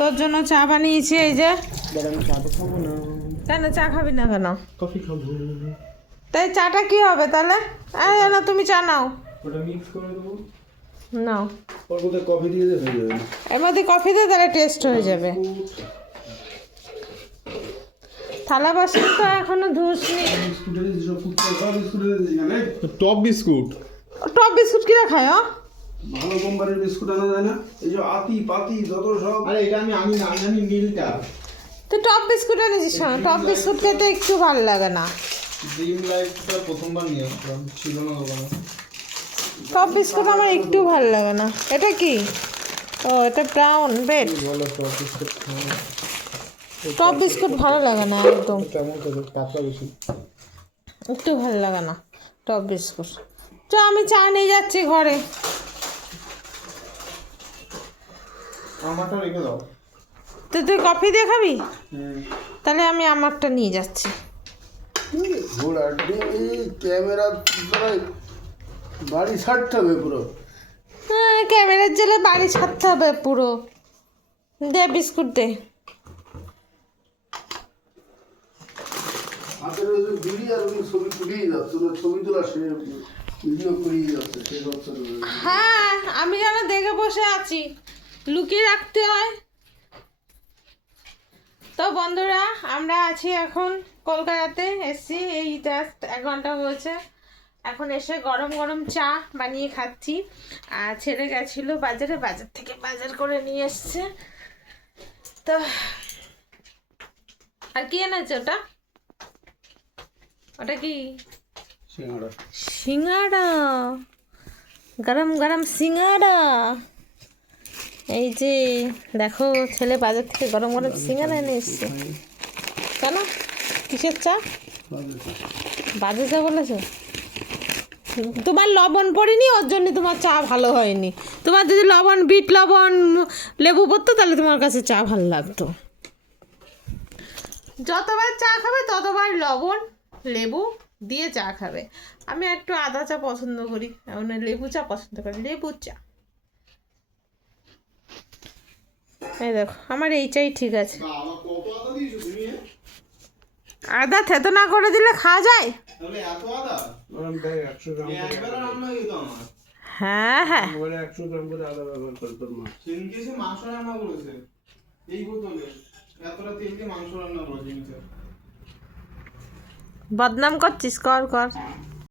তোর জন্য চা বানিয়েছি এই যে। আমি চা তো খাবো না। কেন চা খাবি না কেন? কফি খাবো। তাই চাটা কি হবে তাহলে? আরে না, তুমি চা নাও। ওটা মিক্স করে দেবো। নাও, ওর মধ্যে কফি দিয়ে হয়ে যাবে। এর মধ্যে কফি দিয়ে তাহলে টেস্ট হয়ে যাবে। থালা বাসন তো এখনো ধুসনি। Top biscuit. টপ বিস্কুট কিরা খায়? ভালো কোম্পানির বিস্কুট আনা যায় না? এই যে আতি পাতি যত সব। আরে এটা আমি জানি নীলটা। তো টপ বিস্কুট এনেছিস না? টপ বিস্কুট খেতে একটু ভালো লাগে না। ড্রিম লাইফটা প্রথমবার নিয়ে আসলাম, ছিল না দোকানে। টপ বিস্কুট আমার একটু ভালো লাগে না। এটা কি? ও, এটা ব্রাউন ব্রেড। বলো টপ বিস্কুট খাওয়া টপ বিস্কুট ভালো লাগে না একদম, কেমন করে টাকা বেশি। একটু ভালো লাগে না টপ বিস্কুট। তো আমি চা নিয়ে যাচ্ছি ঘরে। আমারটা রেখে দাও। তো তুই কফি দিয়ে খাবি? হুম। তাহলে আমি আমারটা নিয়ে যাচ্ছি। ঘোড়া ক্যামেরা বাড়ি ছাড়তে হবে পুরো। হ্যাঁ, ক্যামেরার জেলে বাড়ি ছাড়তে হবে পুরো। দে বিস্কুট দে। হাতের ওই যে বিড়ি আর ওই ছবি তুলেই যাচ্ছে, ওরা ছবি তোলা সে ভিডিও করিয়ে যাচ্ছে সেই হচ্ছে। হ্যাঁ, আমি যেন দেখে বসে আছি, লুকিয়ে রাখতে হয়। তো বন্ধুরা, আমরা আছি এখন কলকাতাতে এসছি, এই জাস্ট 1 ঘন্টা হয়েছে। এখন এসে গরম গরম চা বানিয়ে খাচ্ছি। আর ছেলে গেছিলো বাজারে, বাজার থেকে বাজার করে নিয়ে এসছে। তো আর কি এনেছে ওটা? ওটা কি? সিঙ্গাড়া। সিঙ্গাড়া, গরম গরম সিঙ্গাড়া। এই যে দেখো, ছেলে বাজার থেকে গরম গরম সিঙ্গাড়া এনে এসছে। কেন? কিসের চা? বাজে চা বলেছে? তোমার লবণ পড়েনি, ওর জন্য তোমার চা ভালো হয়নি। তোমার যদি লবণ, বিট লবণ, লেবু পড়তো তাহলে তোমার কাছে চা ভালো লাগতো। যতবার চা খাবে ততবার লবণ লেবু দিয়ে চা খাবে। আমি একটু আদা চা পছন্দ করি, মানে লেবু চা পছন্দ করি, লেবু চা। এই দেখো, আমার এই চাই ঠিক আছে। আদা থেতো না করে দিলে খাওয়া যায়? হ্যাঁ হ্যাঁ, 100 গ্রাম করে আদা ব্যবহার করে তোর মা। মাংস রান্না করেছে এই বোতলে, এতটা তেল দিয়ে মাংস রান্না করেছে। বদনাম করছিস? কর কর।